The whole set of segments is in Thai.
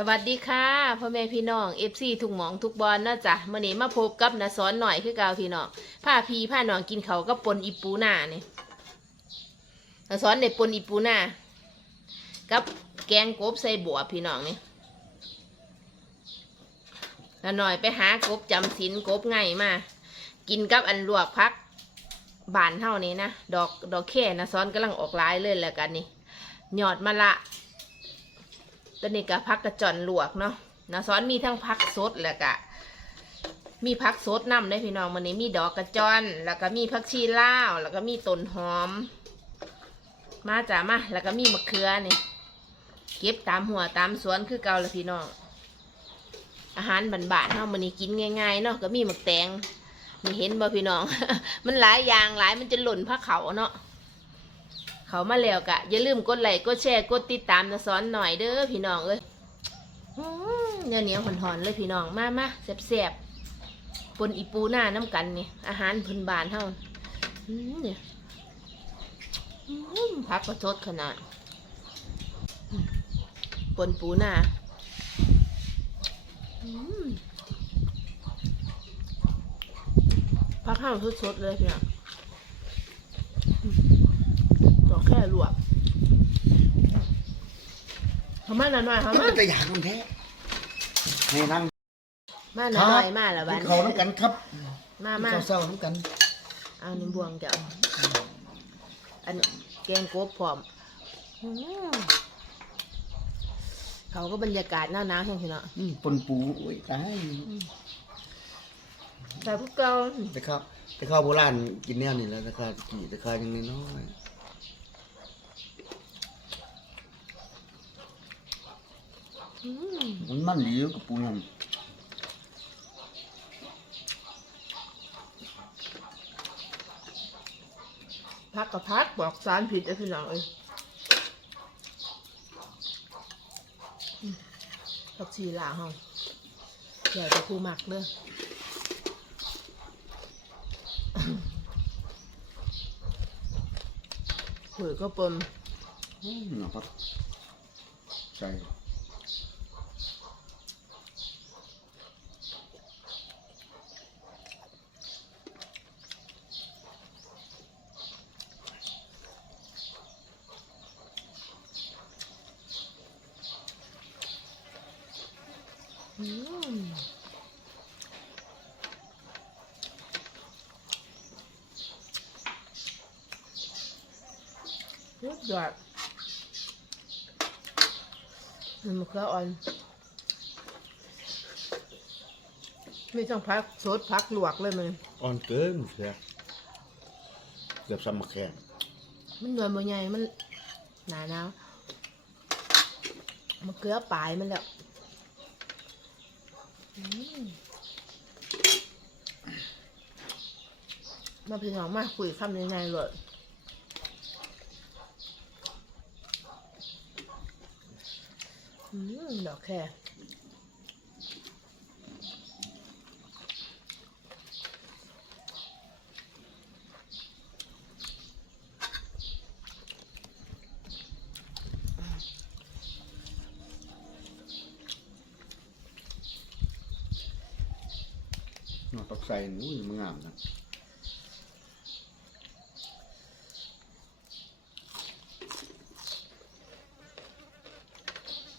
สวัสดีค่ะพ่อแม่พี่น้องเอฟซีทุกหมองทุกบอลเนะจ้ะมื่อนี้มาพบกับนาสอนหน่อยคือเกาวพี่น้องผ้าพีผ้าหนองกินเขาก็ปนอีปูหน้านี่นาสอนได้ปนอีปูหน้ากับแกงกบใส่บัวพี่น้องนี่นาหน่อยไปหากบจำศีลกบไงมากินกับอันลวกพักบานเท่านี้นะดอกดอกแค่นาสอนกำลังออกลายเลยแล้วกันนี่หยอดมะละ ตัวนี้ก็พักกระจอนลวกเนาะนาซ้อนมีทั้งพักสดแล้วก็มีพักสดนำได้พี่น้องวันนี้มีดอกกระจอนแล้วก็มีผักชีลาวแล้วก็มีต้นหอม มาจ้ามาแล้วก็มีมะเขือนี่เก็บตามหัวตามสวนคือเก่าละพี่น้องอาหารบานๆเนาะวันนี้กินง่ายๆเนาะก็มีหมักแตงนี่เห็นบ่พี่น้อง มันหลายอย่างหลายมันจะหล่นผ้าเขาเนาะ เขามาแล้วกะอย่าลืมกดไลค์กดแชร์กดติดตามนะสอนหน่อยเด้อพี่น้องเอ้ยเนื้อเหนียวหอนๆเลยพี่น้องมามาแซ่บๆปนอีปูหน้าน้ำกันนี่อาหารพื้นบ้านเท่าเนี่ยพักกระชดขนาดปนปูหน้าพักข้าวสดๆเลยพี่น้อง ดอกแค่ลวกเขามาหน่อยหน่อยเขามันมาจะอยากมันแท้ให้นั่งมาหน่อยมาละกิบ้านนเขาน้ำกันครับ มามาเศร้าๆน้ำกันเอาหนึ่งบวงเดี๋ยวอันแกงกบพร้อมอื้อเขาก็บรรยากาศหนาวหนาวๆแห่งพี่เนาะอืมปนปูโอ้ยตายแต่พวกเราแต่ข้าวแต่ข้าวโบราณกินแนวนี้แล้วแต่ข้าวกี่แต่ข้าวยังน้อย อื้อ ๆ มันมันดีอยู่กับปูนพักกับพักบอกสารผิดไอ้พี่น้องเอ้ยอื้อผักชีลาวเฮาใหญ่ไปผู้มักเด้อหือก็ปนอืมเนาะครับใส่อืมยุดยอดมันมะเขืออ่อน ไม่ต้องพักสดพักลวกเลยมันอ่อนเกินเสียเกือบซ้ำมะแขงมันหน่วยมันใหญ่มันหนาหนาวมะเขือปลายมันแล้วอื มาพี่น้องมาคุยคำยังไงเลยอืมดอกแค่ เนาะตอกใส่อุ้ยมันงามนะ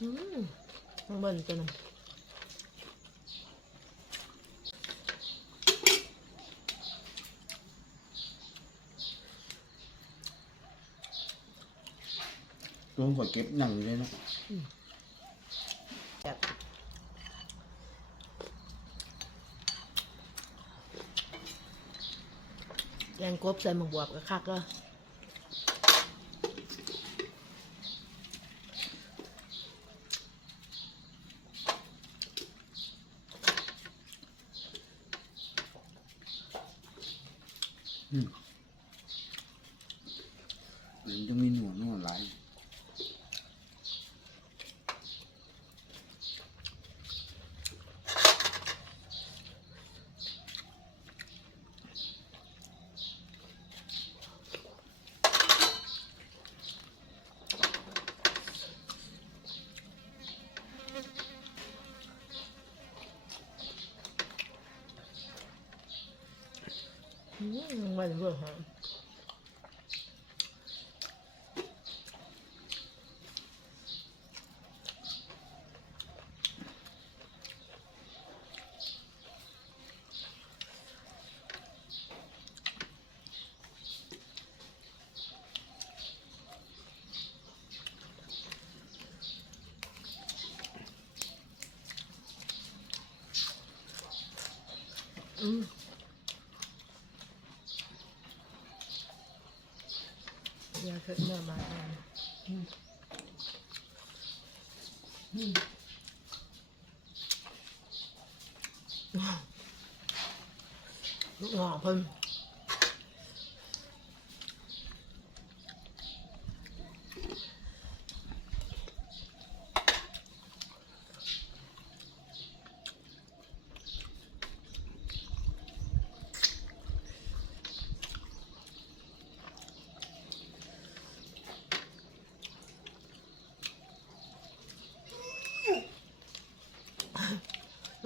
อืมข้างบนจะนตัวผมเก็บหนังอยู่เลยเนาะำแบบ แกงกบใส่หมกบวบกับคักก็มันจะมีหนวดหนวด มไม่เบื่อหาอืม เดี๋ยวเกิดเนื้อมาแล้วอืมอืมลูกหอกเพิ่ม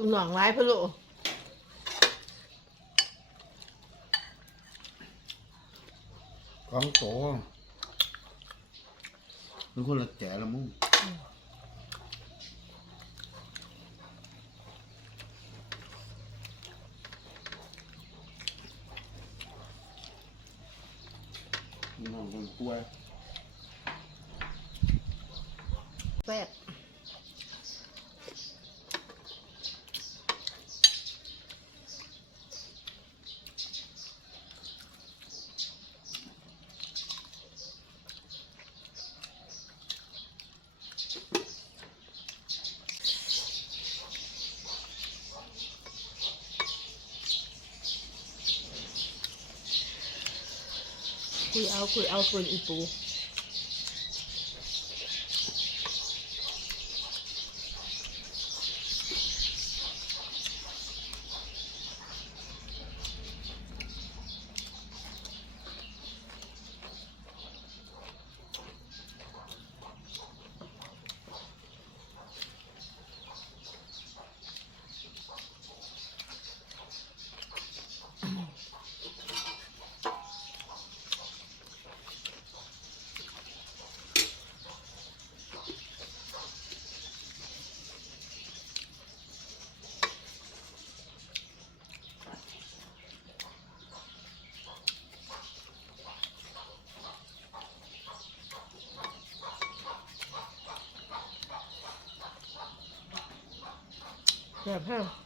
ลูกหนองร้ายพะโลของโตมันคนละแจ๋ละมุ้งน้องคนป่วยแป๊บ คุยเอาคุย เ